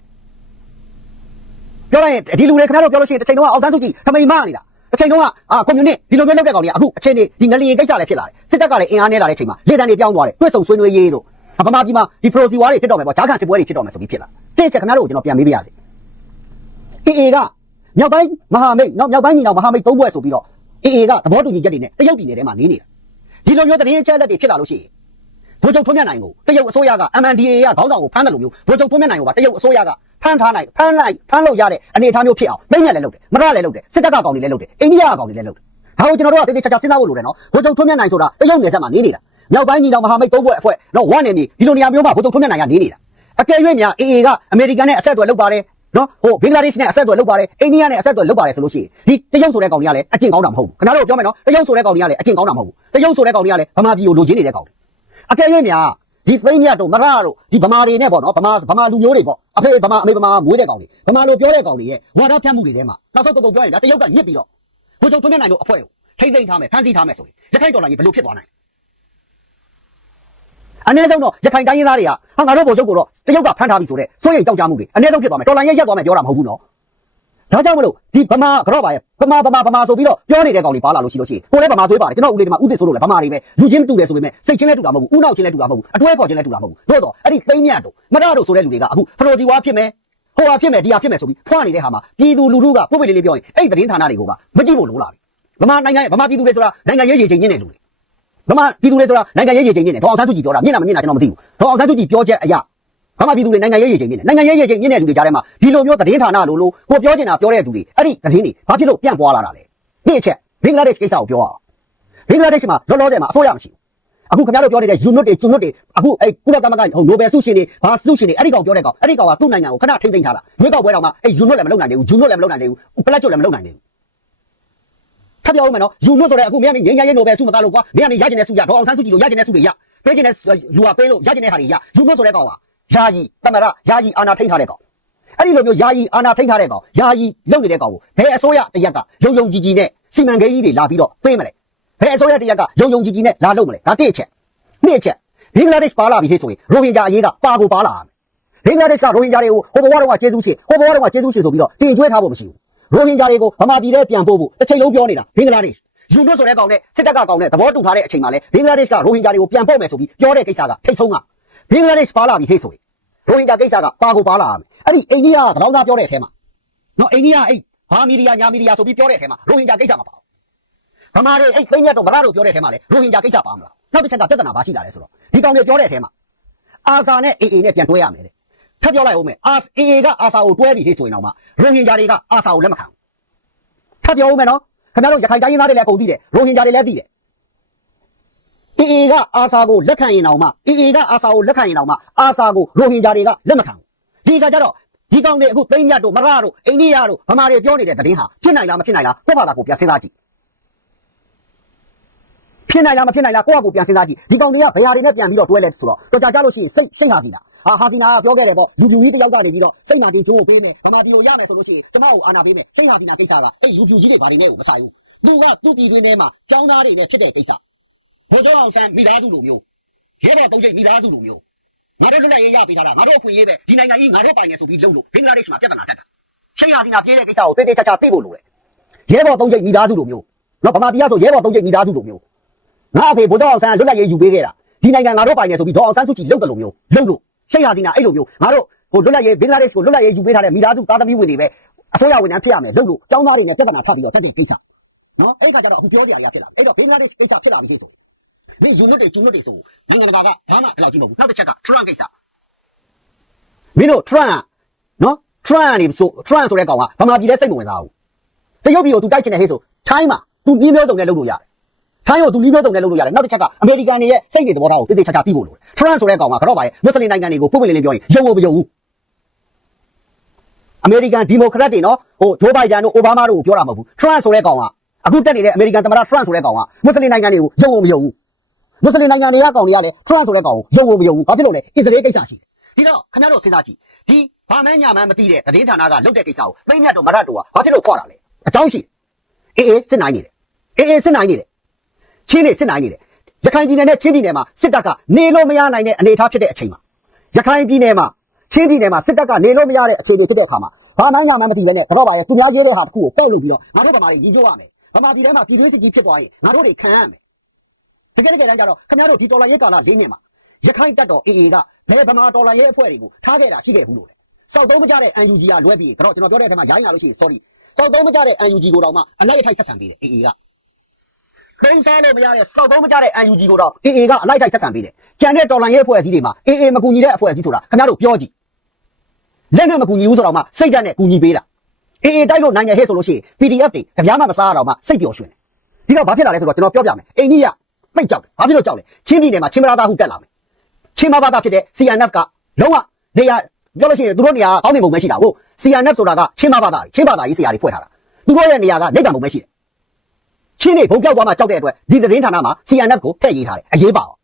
ပြောလိုက်ရင်ဒီလူတွေခင်ဗျားတို့ပြောလို့ရှိရင်တစ်ချိန်လုံးကအောင်ဆန်းစုကြည်ခမိန်မနေတာတစ်ချိန်လုံးကအာကွန်မြူနစ်ဒီလိုမျိုးလုပ်တဲ့ကောင်တွေကအခုအချိန်တွေဒီငလျင်ကိစ္စလည်းဖြစ်လာတယ်စစ်တပ်ကလည်းအင်အားနဲ့လာတဲ့အချိန်မှာလေတံတွေပြောင်းသွားတယ်တွဲဆုံဆွေးနွေးရေးတို့ဗမာပြည်မှာဒီပရိုစီဝါတွေဖြစ်တော့မယ်ပေါ့ဂျာကန်စစ်ပွဲတွေဖြစ်တော့မယ်ဆိုပြီးဖြစ်လာတဲ့ချက်ခင်ဗျားတို့ကိုကျွန်တော်ပြန်မေးပြရစီ အေအေကမြောက်ပိုင်းမဟာမိတ်နော်မြောက်ပိုင်းညီနောင်မဟာမိတ်သုံးဘွဲ့ဆိုပြီးတော့အေအေကသဘောတူညီချက်တွေနဲ့တရုတ်ပြည်နယ်ထဲမှာနေနေတာဒီလိုမျိုးတရင်အချက်လက်တွေဖြစ်လာလို့ရှိရင်ဘိုးချုပ်ထွန်းမြတ်နိုင်ကိုတရုတ်အစိုးရက MNDAA ကခေါင်းဆောင်ကိုဖမ်းတယ်လို့မျိုးဘိုးချုပ်ထွန်းမြတ်နိုင်ကိုပါတရုတ်အစိုးရကဖမ်းထားနိုင်ဖမ်းနိုင်ဖမ်းလို့ရတဲ့အနေအထားမျိုးဖြစ်အောင်သိညက်လည်းလုပ်တယ်မရလည်းလုပ်တယ်စစ်တပ်ကကောင်တွေလည်းလုပ်တယ်အိန္ဒိယကကောင်တွေလည်းလုပ်တယ်ဒါကိုကျွန်တော်တို့ကတေးသေးချာချာစဉ်းစားဖို့လိုတယ်နော်ဘိုးချုပ်ထွန်းမြတ်နိုင်ဆိုတာတရုတ်နယ်စပ်မှာနေနေတာမြောက်ပိုင်းညီနောင်မဟာမိတ်သုံးဘွဲ့အဖွဲ့နော်ဝမ်နေနေဒီလိုနေရာမျိုးမှာဘိုးချုပ်ထွန်းမြတ်နိုင်ကနေနေတာအကယ်၍များ AA ကအမေရိကန်နဲ့အဆက်အသွယ်လုပ်ပါတယ် နော်ဟိုဘင်္ဂလားဒေ့ရှ်နဲ့အဆက်အသွယ်လုပ်ပါတယ်အိန္ဒိယနဲ့အဆက်အသွယ်လုပ်ပါတယ်ဆိုလို့ရှိရင်ဒီတရုတ်ဆိုတဲ့ကောင်တွေကလည်းအကျင့်ကောင်းတာမဟုတ်ဘူးခင်ဗျားတို့ပြောမယ်နော်တရုတ်ဆိုတဲ့ကောင်တွေကလည်းအကျင့်ကောင်းတာမဟုတ်ဘူးတရုတ်ဆိုတဲ့ကောင်တွေကလည်းဗမာပြည်ကိုလိုချင်နေတဲ့ကောင်တွေအကယ်၍များဒီသိန်းမြတ်တို့မရတို့ဒီဗမာတွေနဲ့ပေါ့နော်ဗမာဗမာလူမျိုးတွေပေါ့အဖေဗမာအမေဗမာမွေးတဲ့ကောင်တွေဗမာလိုပြောတဲ့ကောင်တွေရဲ့ဝါဒဖြတ်မှုတွေထဲမှာနောက်ဆုံးတုံတုံပြောရင်ဒါတရုတ်ကညစ်ပြီးတော့ဘိုးချုပ်ထွန်းမြတ်နိုင်တို့အဖွဲ့ကိုထိမ့်သိမ့်ထားမယ်ဖမ်းဆီးထားမယ်ဆိုရင်ရခိုင်ဒေါ်လာကြီးဘယ်လိုဖြစ်သွားနိုင် အနည်းဆုံးတော့ရခိုင်တိုင်းရင်းသားတွေကဟာငါတို့ဘိုလ်ချုပ်ကိုတော့တရုတ်ကဖမ်းထားပြီဆိုတော့စိုးရိမ်ကြောက်ကြမှုတွေအနည်းဆုံးဖြစ်သွားမယ်ဒေါ်လာရဲ့ရက်သွားမယ်ပြောတာမဟုတ်ဘူးနော်ဒါကြောင့်မလို့ဒီဗမာကတော့ပါရဲ့ဗမာဗမာဗမာဆိုပြီးတော့ပြောနေတဲ့ကောင်တွေပါလာလို့ရှိလို့ရှိရင်ကိုလည်းဗမာသွေးပါတယ်ကျွန်တော်ဦးလေးဒီမှာဥသစ်ဆိုလို့လည်းဗမာတွေပဲလူချင်းတူတယ်ဆိုပေမဲ့စိတ်ချင်းလည်းတူတာမဟုတ်ဘူးဥနောက်ချင်းလည်းတူတာမဟုတ်ဘူးအတွဲခေါ်ချင်းလည်းတူတာမဟုတ်ဘူးသို့တော့အဲ့ဒီသိမ့်မြတ်တို့မရတို့ဆိုတဲ့လူတွေကအခုဖရိုစီဝါဖြစ်မယ်ဟိုဟာဖြစ်မယ်ဒီဟာဖြစ်မယ်ဆိုပြီးဖွာနေတဲ့ဟာမှာပြည်သူလူထုကပုတ်ပိတ်လေးလေးပြောရင်အဲ့ဒီသတင်းဌာနတွေကိုပါမကြည့်ဖို့လိုလာပြီဗမာနိုင်ငံရဲ့ဗမာပြည်သူတွေဆိုတာနိုင်ငံရေးရေချိန်ညင်းတဲ့လူတွေ ဗမာပြည်သူတွေဆိုတာနိုင်ငံရေးရေချိန်ညင်းတယ်ဒေါအောင်ဆန်းစုကြည်ပြောတာမျက်နှာမမျက်နှာကျွန်တော်မသိဘူးဒေါအောင်ဆန်းစုကြည်ပြောချက်အရာဘာမှပြည်သူတွေနိုင်ငံရေးရေချိန်မြင့်တယ်နိုင်ငံရေးရေချိန်မြင့်တဲ့လူတွေကြားထဲမှာဒီလိုမျိုးသတင်းဌာနလိုလိုကိုပြောချင်တာပြောတဲ့သူတွေအဲ့ဒီသတင်းတွေဘာဖြစ်လို့ပြန့်ပွားလာတာလဲဒီအချက်ဘင်္ဂလားဒေ့ရှ်ကိစ္စကိုပြောအောင်ဘင်္ဂလားဒေ့ရှ်မှာလောလောဆယ်မှာအစိုးရမရှိဘူးအခုခင်ဗျားတို့ပြောနေတဲ့ unit တွေ unit တွေအခုအဲ့ကုလသမဂ္ဂဟို Nobel ဆုရှင်တွေဘာဆုရှင်တွေအဲ့ဒီကောင်ပြောတဲ့ကောင်အဲ့ဒီကောင်ကသူ့နိုင်ငံကိုခဏထိမ့်သိမ်းထားတာရွေးကောက်ပွဲတော့မှအဲ့ unit လည်းမလုပ်နိုင်သေးဘူး unit လည်းမလုပ်နိုင်သေးဘူးပလက်ကျွတ်လည်းမလုပ်နိုင်သေးဘူး ထပ်ပြောဦးမယ်နော် unit ဆိုတဲ့အခုမင်းကငင်းငယ်ရေး Nobel ဆုမသားလို့ကွာမင်းကရကျင်တဲ့ဆုရဒေါအောင်ဆန်းစုကြည်လို့ရကျင်တဲ့ဆုတွေရပေးကျင်တဲ့လူကပေးလို့ရကျင်တဲ့ဟာတွေရ unit ဆိုတဲ့ကောင်ကယာယီတမရယာယီအာနာထိန်ထားတဲ့ကောင်အဲ့ဒီလိုမျိုးယာယီအာနာထိန်ထားတဲ့ကောင်ယာယီလုပ်နေတဲ့ကောင်ကိုဘယ်အစိုးရတရက်ကယုံယုံကြည်ကြည်နဲ့စီမံကိန်းကြီးတွေလာပြီးတော့ပေးမလဲဘယ်အစိုးရတရက်ကယုံယုံကြည်ကြည်နဲ့လာလုပ်မလဲဒါတစ်အချက်နှစ်အချက်ဘင်္ဂလားဒေ့ရှ်ပါလာပြီဟဲ့ဆိုရင်ရိုဟင်ဂျာအရေးကပါကိုပါလာရမယ်ဘင်္ဂလားဒေ့ရှ်ကရိုဟင်ဂျာတွေကိုဟိုဘဝတော့ကကျေးဇူးရှင်ဟိုဘဝတော့ကကျေးဇူးရှင်ဆိုပြီးတော့တင်ကျွဲထားဖို့မရှိဘူး ရိုဟင်ဂျာတွေကိုဗမာပြည်ထဲပြန်ပို့ဖို့တစ်ချိန်လုံးပြောနေတာဘင်္ဂလားဒေ့ရှ်ယူနွတ်ဆိုတဲ့ကောင်နဲ့စစ်တပ်ကကောင်နဲ့သဘောတူထားတဲ့အချိန်မှာလေဘင်္ဂလားဒေ့ရှ်ကရိုဟင်ဂျာတွေကိုပြန်ပို့မယ်ဆိုပြီးပြောတဲ့ကိစ္စကထိတ်ဆုံးကဘင်္ဂလားဒေ့ရှ်ပါလာပြီဟဲ့ဆိုရင်ရိုဟင်ဂျာကိစ္စကပါကိုပါလာရမယ်အဲ့ဒီအိန္ဒိယကတောင်းသားပြောတဲ့အထဲမှာနော်အိန္ဒိယအဲ့ဘာမီဒီယာညာမီဒီယာဆိုပြီးပြောတဲ့အထဲမှာရိုဟင်ဂျာကိစ္စမပါဘူးဗမာတွေအဲ့သိညတ်တော့ဗလာတို့ပြောတဲ့အထဲမှာလေရိုဟင်ဂျာကိစ္စပါမလားနောက်တစ်ချက်ကပြဿနာဘာရှိလာလဲဆိုတော့ဒီကောင်တွေပြောတဲ့အထဲမှာအာဆာနဲ့အေအေနဲ့ပြန်တွဲရမယ်တဲ့ ထပ်ပြောလိုက်အောင်မယ်အာအေအေကအာဆာကိုတွဲပြီးဟိဆိုရင်တော့မှရိုဟင်ဂျာတွေကအာဆာကိုလက်မခံဘူးထပ်ပြောအောင်မယ်နော်ခင်ဗျားတို့ရခိုင်တိုင်းရင်းသားတွေလည်းအကုန်သိတယ်ရိုဟင်ဂျာတွေလည်းသိတယ်အေအေကအာဆာကိုလက်ခံရင်တောင်မှအေအေကအာဆာကိုလက်ခံရင်တောင်မှအာဆာကိုရိုဟင်ဂျာတွေကလက်မခံဘူးဒီကကြတော့ဒီကောင်တွေအခုသိမ်းမြတ်တို့မရတို့အိန္ဒိယတို့ဗမာတွေပြောနေတဲ့သတင်းဟာဖြစ်နိုင်လားမဖြစ်နိုင်လားကိုယ့်ဘာသာကိုပြန်စဉ်းစားကြည့်ဖြစ်နိုင်လားမဖြစ်နိုင်လားကိုယ့်ဟာကိုပြန်စဉ်းစားကြည့်ဒီကောင်တွေကဘယ်ဟာတွေနဲ့ပြန်ပြီးတော့တွဲလဲဆိုတော့တော်ကြကြလို့ရှိရင်စိတ်စိတ်ဟာစီတာ ဟာဟာစီနာကပြောခဲ့တယ်ပေါ့လူပြူကြီးတယောက်ကနေပြီးတော့စိတ်မှန်တင်ချိုးကိုပေးမယ်ဗမာပြည်ကိုရမယ်ဆိုလို့ရှိရင်ကျမကိုအာနာပေးမယ်စိတ်ဟာစီနာကိစ္စကအဲ့လူပြူကြီးတွေဘာတွေနဲ့ကိုမဆိုင်ဘူးသူကသူ့ပြည်တွင်းထဲမှာចောင်းသားတွေနဲ့ဖြစ်တဲ့ကိစ္စဘုရားအောင်ဆန်းမိသားစုလိုမျိုးရဲဘော်တုံးကျိတ်မိသားစုလိုမျိုးငါတို့လွတ်လပ်ရေးရပေးထားတာငါတို့အခွင့်အရေးပဲဒီနိုင်ငံကြီးငါတို့ပိုင်နေဆိုပြီးလုပ်လို့ဘင်္ဂလားဒေ့ရှ်မှာပြဿနာတက်တာရှိရာစီနာပြေးတဲ့ကိစ္စကိုတေးတေးချာချာသိဖို့လိုတယ်ရဲဘော်သုံးချိတ်မိသားစုလိုမျိုးနော်ဗမာပြည်ကဆိုရဲဘော်သုံးချိတ်မိသားစုလိုမျိုးငါအဖေဘုရားအောင်ဆန်းလွတ်လပ်ရေးယူပေးခဲ့တာဒီနိုင်ငံငါတို့ပိုင်နေဆိုပြီးဒေါ်အောင်ဆန်းစုကြည်လုပ်တယ်လို့မျိုးလုပ်လို့ ရှိရာစီနာအဲ့လိုမျိုးငါတို့ဟိုလွတ်လပ်ရေးဘင်္ဂလားဒေ့ရှ်ကိုလွတ်လပ်ရေးယူပေးထားတဲ့မိသားစုသားသမီးဝင်တွေပဲအစိုးရဝန်ထမ်းဖြစ်ရမယ်လုပ်လို့ចောင်းသားတွေနဲ့ပြဿနာထပ်ပြီးတော့တက်တဲ့ကိစ္စနော်အဲ့ခါကျတော့အခုပြောစရာတွေကဖြစ်လာအဲ့တော့ဘင်္ဂလားဒေ့ရှ်ကိစ္စဖြစ်လာပြီဆိုမင်းယူနွတ်တွေကျူနွတ်တွေဆိုနိုင်ငံတကာကဘာမှအဲ့လောက်ကြည့်မဟုတ်ဘူးနောက်တစ်ချက်ကထရန့်ကိစ္စ မင်းတို့ Trump ကနော် Trump ကနေဆို Trump ဆိုတဲ့ကောင်ကဗမာပြည်လဲစိတ်မဝင်စားဘူးတရုတ်ပြည်ကို तू တိုက်ချင်တဲ့ဟဲ့ဆိုထိုင်းမှာ तू နီးမျိုးစုံနဲ့လုပ်လို့ရတယ် ထိုင်းကို तू နီးမျိုးစုံနဲ့လုပ်လို့ရတယ်နောက်တစ်ချက်ကအမေရိကန်တွေရဲ့စိတ်တွေသဘောထားကိုတိတိကျကျသိဖို့လိုတယ် Trump ဆိုတဲ့ကောင်ကကတော့ပါရဲ့မွတ်စလင်နိုင်ငံတွေကိုပုံပွင့်လင်းလင်းပြောရင်ယုံဖို့မယုံဘူးအမေရိကန်ဒီမိုကရက်တွေနော်ဟိုဂျိုးဘိုင်ဒန်တို့အိုဘားမားတို့ကိုပြောတာမဟုတ်ဘူး Trump ဆိုတဲ့ကောင်ကအခုတက်နေတဲ့အမေရိကန်သမ္မတ Trump ဆိုတဲ့ကောင်ကမွတ်စလင်နိုင်ငံတွေကိုယုံဖို့မယုံဘူးမွတ်စလင်နိုင်ငံတွေကကောင်တွေကလည်း Trump ဆိုတဲ့ကောင်ကိုယုံဖို့မယုံဘူးဘာဖြစ်လို့လဲအစ္စရေးကိစ္စရှိတယ်ဒီတော့ခင်ဗျားတို့စဉ်းစားကြည့်ဒီဘာမှန်းညာမှန်းမသိတဲ့သတင်းဌာနကလုပ်တဲ့ကိစ္စကိုမိမ့်မြတ်တော်မရတော်ကဘာဖြစ်လို့ခေါ်တာလဲအကြောင်းရှိတယ်အေးအေးစစ်နိုင်နေတယ်အေးအေးစစ်နိုင်နေတယ် ချင်းနေစစ်နိုင်နေတယ်ရခိုင်ပြည်နယ်နဲ့ချင်းပြည်နယ်မှာစစ်တပ်ကနေလို့မရနိုင်တဲ့အနေအထားဖြစ်တဲ့အချိန်မှာရခိုင်ပြည်နယ်မှာချင်းပြည်နယ်မှာစစ်တပ်ကနေလို့မရတဲ့အခြေအနေဖြစ်တဲ့အခါမှာဘာမှန်းညာမှန်းမသိဘဲနဲ့တော့ပါရဲ့သူများရေးတဲ့ဟာတစ်ခုကိုပေါက်လုပ်ပြီးတော့ငါတို့ဗမာတွေညီညွတ်ရမယ်ဗမာပြည်ထဲမှာပြည်တွင်းစစ်ကြီးဖြစ်သွားရင်ငါတို့တွေခံရမယ်တကယ်တကယ်တမ်းကျတော့ခင်ဗျားတို့ဒီတော်လာရေးကာလ၄နှစ်မှာရခိုင်တပ်တော် AA ကဘယ်ဗမာတော်လန်ရဲ့အဖွဲ့တွေကိုထားခဲ့တာရှိခဲ့ဘူးလို့လေစောက်သုံးမကြတဲ့ UNG ကလွဲပြီးတော့ကျွန်တော်ပြောတဲ့အထက်မှာရိုင်းလာလို့ရှိရင် sorry စောက်သုံးမကြတဲ့ UNG ကိုတော့မှအလိုက်အထိုက်ဆက်ဆံပေးတယ် AA က သိမ်းစားလို့မရတဲ့စောက်သုံးမကြတဲ့ UNG ကိုတော့ AA ကအလိုက်အထိုက်ဆက်ဆံပေးတယ်ကြံတဲ့တော်လန်ရဲ့အဖွဲ့အစည်းတွေမှာ AA မကူညီတဲ့အဖွဲ့အစည်းဆိုတာခင်ဗျားတို့ပြောကြည့်လက်နဲ့မကူညီဘူးဆိုတော့မှစိတ်ဓာတ်နဲ့ကူညီပေးတာ AA တိုက်လို့နိုင်ရဟဲ့ဆိုလို့ရှိရင် PDF တွေကြပြားမှမစားရတော့မှစိတ်ပျော်ရွှင်တယ်ဒီတော့ဘာဖြစ်လာလဲဆိုတော့ကျွန်တော်ပြောပြမယ်အိန္ဒိယသိတ်ကြောက်တယ်ဘာဖြစ်လို့ကြောက်လဲချင်းပြည်နယ်မှာချင်းမရာသားဟုတက်လာမယ်ချင်းမဘာသာဖြစ်တဲ့ CNF ကလုံးဝနေရာပြောလို့ရှိရင်သူတို့နေရာကောင်းနေပုံပဲရှိတာဟုတ် CNF ဆိုတာကချင်းမဘာသာချင်းဘာသာကြီးဆရာတွေဖွဲ့ထားတာသူတို့ရဲ့နေရာကနိဗ္ဗာန်ပုံပဲရှိတယ် ချင်းနေဘုံပြောက်သွားမှကြောက်တဲ့အတွက်ဒီသတင်းဌာနမှာ CNF ကိုထည့်ရေးထားတယ်အရေးပါအောင်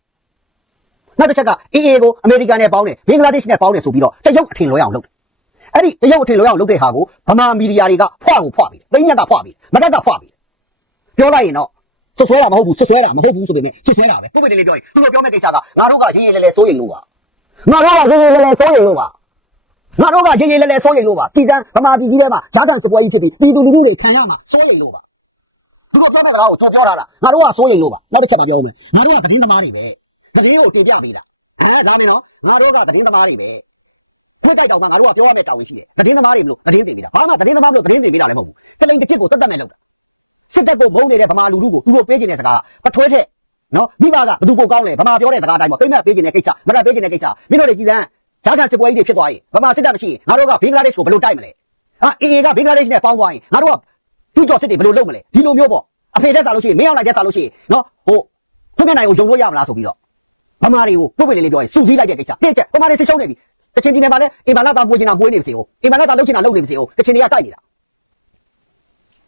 နောက်တစ်ချက်က AA ကိုအမေရိကန်နဲ့ပေါင်းတယ်ဘင်္ဂလားဒေ့ရှ်နဲ့ပေါင်းတယ်ဆိုပြီးတော့တရုတ်အထင်လွဲအောင်လုပ်တယ်အဲ့ဒီတရုတ်အထင်လွဲအောင်လုပ်တဲ့ဟာကိုဗမာမီဒီယာတွေကဖွကိုဖွပြီးတယ်သိညက်ကဖွပြီးတယ်မတက်ကဖွပြီးတယ်ပြောလိုက်ရင်တော့ဆွဆွဲတာမဟုတ်ဘူးဆွဆွဲတာမဟုတ်ဘူးဆိုပေမဲ့ဆွဆွဲတာပဲပုံပေလေးလေးပြောရင်သူတို့ပြောမဲ့ကိစ္စကငါတို့ကရေးရေးလဲလဲစိုးရိမ်လို့ပါငါတို့ကရေးရေးလဲလဲစိုးရိမ်လို့ပါငါတို့ကရေးရေးလဲလဲစိုးရိမ်လို့ပါပြည်စံဗမာပြည်ကြီးထဲမှာဈာကန်စပွဲကြီးဖြစ်ပြီးပြည်သူလူထုတွေခံရမှာစိုးရိမ်လို့ပါ သူတို့ပြောတဲ့စကားကိုကြော်ပြောတာလားငါတို့ကစိုးရိမ်လို့ပါနောက်တစ်ချက်ပါပြောဦးမယ်ငါတို့ကသတင်းသမားတွေပဲသတင်းကိုတင်ပြပေးတာအဲဒါမင်းနော်ငါတို့ကသတင်းသမားတွေပဲဖွင့်တိုက်တော့မှငါတို့ကပြောရတဲ့တောင်းရှိတယ်သတင်းသမားတွေလို့သတင်းတင်နေတာဘာမှသတင်းသမားလို့သတင်းတင်နေတာလည်းမဟုတ်ဘူးတလိန်တစ်ချက်ကိုတက်တက်နေလို့စစ်တပ်ကိုဘုံနေတဲ့ဗမာလူထုကိုဒီလိုပြောချင်တာအကျိုးတော့ဒီကနေ့ဒီပေါ်တိုင်းဗမာလူထုကဗမာလူထုကပြောတဲ့ကိစ္စဗမာလူထုကဒီလိုဒီကဈာကန်စပွဲကြီးဖြစ်သွားတယ်အမှန်စစ်တပ်ရှိအဲဒါဒီလိုလေးကိုတိုက်ဟာအင်းတို့ဒီလိုလေးကြောက်သွားတယ် သူတို့စစ်တွေဘယ်လိုလုပ်မလဲဒီလိုမျိုးပေါ့အဖေတက်တာလို့ရှိရင်မင်းလာကြတာလို့ရှိရင်နော်ဟိုသူကလည်းဂျုံဝရမလားဆိုပြီးတော့ဗမာတွေကိုပုတ်ပင်လေးပြောစုပြီးလိုက်တဲ့ကိစ္စဟုတ်တယ်ဗမာတွေသိဆုံးနေပြီတစ်ချိန်ဒီမှာလည်းဒီမှာလာတာပုံစံပေါ်နေစီလို့ဒီမှာလည်းတာလို့ချင်တာလုပ်နေစီလို့တစ်ချိန်ကတိုက်တယ်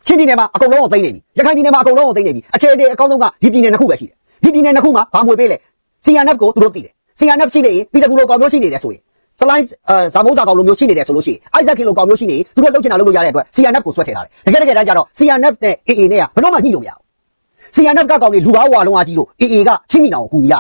သူဒီမှာအကုန်လုံးပြင်နေတယ်သူဒီမှာအကုန်လုံးပြင်နေပြီအကျော်တွေအကျော်တွေကဒီဒီနဲ့ခုပဲဒီဒီနဲ့ခုမှာပါလို့ပြင်နေစီရနဲ့ကိုလုပ်တယ်စီရနဲ့ကြည့်နေပြီးတော့ကောင်လို့ကြည့်နေတယ်ဆို စလိုက်အဲဇာမုန်းတာကောင်လို့ကြည့်နေတယ်ဆိုလို့ရှိရင်အဲ့တက်ကြီးလို့ကောင်လို့ရှိနေသူတို့လုပ်ချင်တာလုပ်လို့ရတဲ့အတွက်စီရနဲ့ကိုဆွဲခဲ့တာတကယ်တကယ်တမ်းကျတော့စီရနဲ့တဲ့ AA တွေကဘယ်တော့မှကြည့်လို့ရစီရနဲ့ကောက်ကောင်တွေလူသားဝါလုံးဝကြည့်လို့ AA ကချင်းနေတာကိုကူရ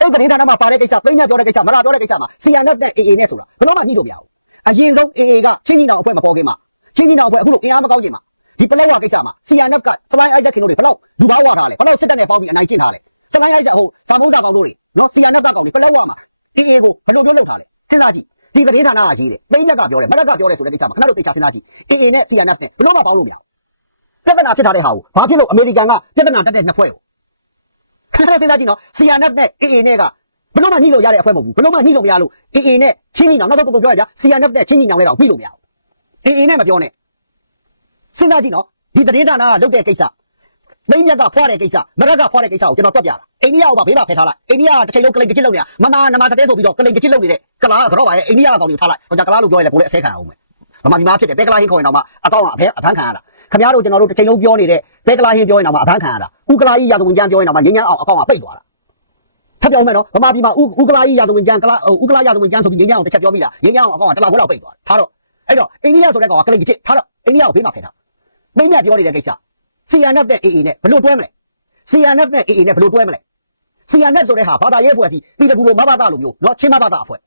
အဲ့ဒါတိုင်းမှာပါတဲ့ကိစ္စပြင်ရတော့တဲ့ကိစ္စမလာတော့တဲ့ကိစ္စမှာစီရနဲ့တဲ့ AA နဲ့ဆိုတာဘယ်တော့မှကြည့်လို့မရဘူးအရှင်းဆုံး AA ကချင်းနေတာအဖွဲ့မပေါ်ခင်မှာချင်းကြီးတော့အခုလိုတရားမကောင်းနေမှာဒီပလောက်ဝကိစ္စမှာဆီယာနက်ကစလိုင်းအိုက်တဲ့ခင်တို့တွေဘလောက်ဒီဘောက်ရတာလဲဘလောက်စစ်တပ်နဲ့ပေါင်းပြီးအနိုင်ကျင့်တာလဲစလိုင်းအိုက်ကဟိုဇာမုန်းစာကောင်းတို့တွေနော်ဆီယာနက်ကကောင်းပြီးပလောက်ဝမှာ ဒီအေကိုဘယ်လိုလုပ်လုပ်တာလဲစဉ်းစားကြည့်ဒီသတင်းဌာနကရေးတယ်ပိန်းမြက်ကပြောတယ်မရက်ကပြောတယ်ဆိုတဲ့ကိစ္စမှာခဏတို့သိချာစဉ်းစားကြည့်အေအေနဲ့ဆီယာနက်နဲ့ဘယ်လိုမှပေါင်းလို့မရဘူးပြဿနာဖြစ်ထားတဲ့ဟာကိုဘာဖြစ်လို့အမေရိကန်ကပြဿနာတက်တဲ့နှစ်ဖွဲ့ကိုခဏစဉ်းစားကြည့်နော်ဆီယာနက်နဲ့အေအေနဲ့ကဘယ်လိုမှညှိလို့ရတဲ့အဖွဲ့မဟုတ်ဘူးဘယ်လိုမှညှိလို့မရလို့အေအေနဲ့ချင်းကြီးနောင်နောက်တော့ကိုပြောရပြဆီယာနက်နဲ့ချင်းကြီးနောင်လဲတော့ညှိလို့မရဘူးအေအေနဲ့မပြောနဲ့စဉ်းစားကြည့်နော်ဒီသတင်းဌာနကလုပ်တဲ့ကိစ္စ သိန်းမြက်ကဖွားတဲ့ကိစ္စမရက်ကဖွားတဲ့ကိစ္စကိုကျွန်တော်တွက်ပြတာအိန္ဒိယကိုပါဘေးမှာဖယ်ထားလိုက်အိန္ဒိယကတစ်ချိန်လုံးကလိန်ကချစ်လုပ်နေတာမမနမစတဲ့ဆိုပြီးတော့ကလိန်ကချစ်လုပ်နေတဲ့ကလားကတော့ပါရဲ့အိန္ဒိယအကောင်တွေကိုထားလိုက်ဟိုကြကလားလို့ပြောရလဲကိုလည်းအဆဲခံအောင်မယ်မမဒီမှာဖြစ်တယ်ဘဲကလားဟင်းခေါ်ရင်တော့မှအကောင်ကအဖဲအဖမ်းခံရတာခင်ဗျားတို့ကျွန်တော်တို့တစ်ချိန်လုံးပြောနေတဲ့ဘဲကလားဟင်းပြောရင်တော့မှအဖမ်းခံရတာဥကလာကြီးရာဇဝင်ကျမ်းပြောရင်တော့မှငင်းငန်းအောင်အကောင်ကပိတ်သွားတာထပ်ပြောမယ်နော်ဗမာပြည်မှာဥဥကလာကြီးရာဇဝင်ကျမ်းကလားဥကလာရာဇဝင်ကျမ်းဆိုပြီးငင်းငန်းအောင်တစ်ချက်ပြောပြီးလားငင်းငန်းအောင်အကောင်ကတလောက်ခွက်လောက်ပိတ်သွားထားတော့အဲ့တော့အိန္ဒိယဆိုတဲ့ကောင်ကကလိန်ကချစ်ထားတော့အိန္ဒိယကိုဘေးမှာဖယ်ထားသိန်းမြပြောနေတဲ့ကိစ္စ CNF နဲ့ AA နဲ့ဘလို့တွဲမလဲ CNF နဲ့ AA နဲ့ဘလို့တွဲမလဲ CNF ဆိုတဲ့ဟာဘာသာရေးအဖွဲ့ကြီးဒီတကူလိုမဘာသာလိုမျိုးเนาะချင်းမဘာသာအဖွဲ့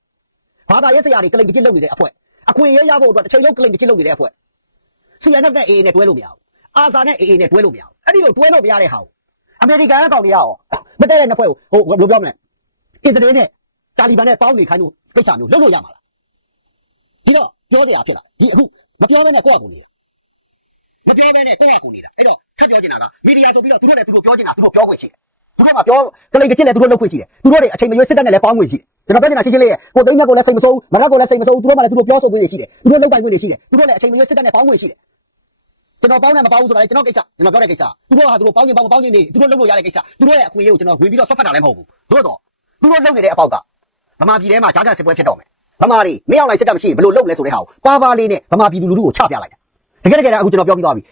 ဘာသာရေးဆရာတွေကလိန်ကချစ်လုပ်နေတဲ့အဖွဲ့အခွင့်အရေးရဖို့အတွက်တစ်ချိန်လုံးကလိန်ကချစ်လုပ်နေတဲ့အဖွဲ့ CNF နဲ့ AA နဲ့တွဲလို့မရဘူးအာဇာနဲ့ AA နဲ့တွဲလို့မရဘူးအဲ့ဒီလိုတွဲလို့မရတဲ့ဟာကိုအမေရိကန်ကကောင်တွေရအောင်မတည့်တဲ့နှစ်ဖွဲ့ကိုဟိုဘယ်လိုပြောမလဲအစ္စရေးနဲ့တာလီဘန်နဲ့ပေါင်းနေခိုင်းလို့ကိစ္စမျိုးလုပ်လို့ရမှာလားဒီတော့ပြောစရာဖြစ်လာဒီအခုမပြောဘဲနဲ့ကိုယ့်အကူနေတာ မပြောဘဲနဲ့ကိုယ့်အကူနေတာအဲ့တော့ထပ်ပြောချင်တာကမီဒီယာဆိုပြီးတော့သူတို့လည်းသူတို့ပြောချင်တာသူတို့ပြောခွင့်ရှိတယ်သူတို့ကပြောကလေးကချစ်လဲသူတို့လုပ်ခွင့်ရှိတယ်သူတို့တွေအချိန်မရွေးစစ်တပ်နဲ့လည်းပေါင်းခွင့်ရှိတယ်ကျွန်တော်ပြောချင်တာရှင်းရှင်းလေးရဲ့ကိုသိန်းမြတ်ကိုလည်းစိတ်မဆိုးမရက်ကိုလည်းစိတ်မဆိုးသူတို့မှလည်းသူတို့ပြောဆိုခွင့်တွေရှိတယ်သူတို့လုပ်ပိုင်ခွင့်တွေရှိတယ်သူတို့လည်းအချိန်မရွေးစစ်တပ်နဲ့ပေါင်းခွင့်ရှိတယ်ကျွန်တော်ပေါင်းနဲ့မပေါင်းဘူးဆိုတာလေကျွန်တော်ကိစ္စကျွန်တော်ပြောတဲ့ကိစ္စသူတို့ဟာသူတို့ပေါင်းခြင်းပေါင်းမပေါင်းခြင်းနေသူတို့လုပ်လို့ရတဲ့ကိစ္စသူတို့ရဲ့အခွင့်အရေးကိုကျွန်တော်ဝင်ပြီးတော့ဆွတ်ဖတ်တာလည်းမဟုတ်ဘူးတို့တော့သူတို့လုပ်နေတဲ့အပေါက်ကဗမာပြည်ထဲမှာဂျားဂျာစစ်ပွဲဖြစ်တော့မယ်ဗမာတွေမရောက်လိုက်စစ်တပ်မရှိဘယ်လိုလုပ်လဲဆိုတဲ့ဟာကိုပါပါလေးနဲ့ဗမာပြည်သူလူထုကိုချပြလိုက်တာ တကယ်တကယ်အခုကျွန်တော်ပြောပြီးသွားပြီ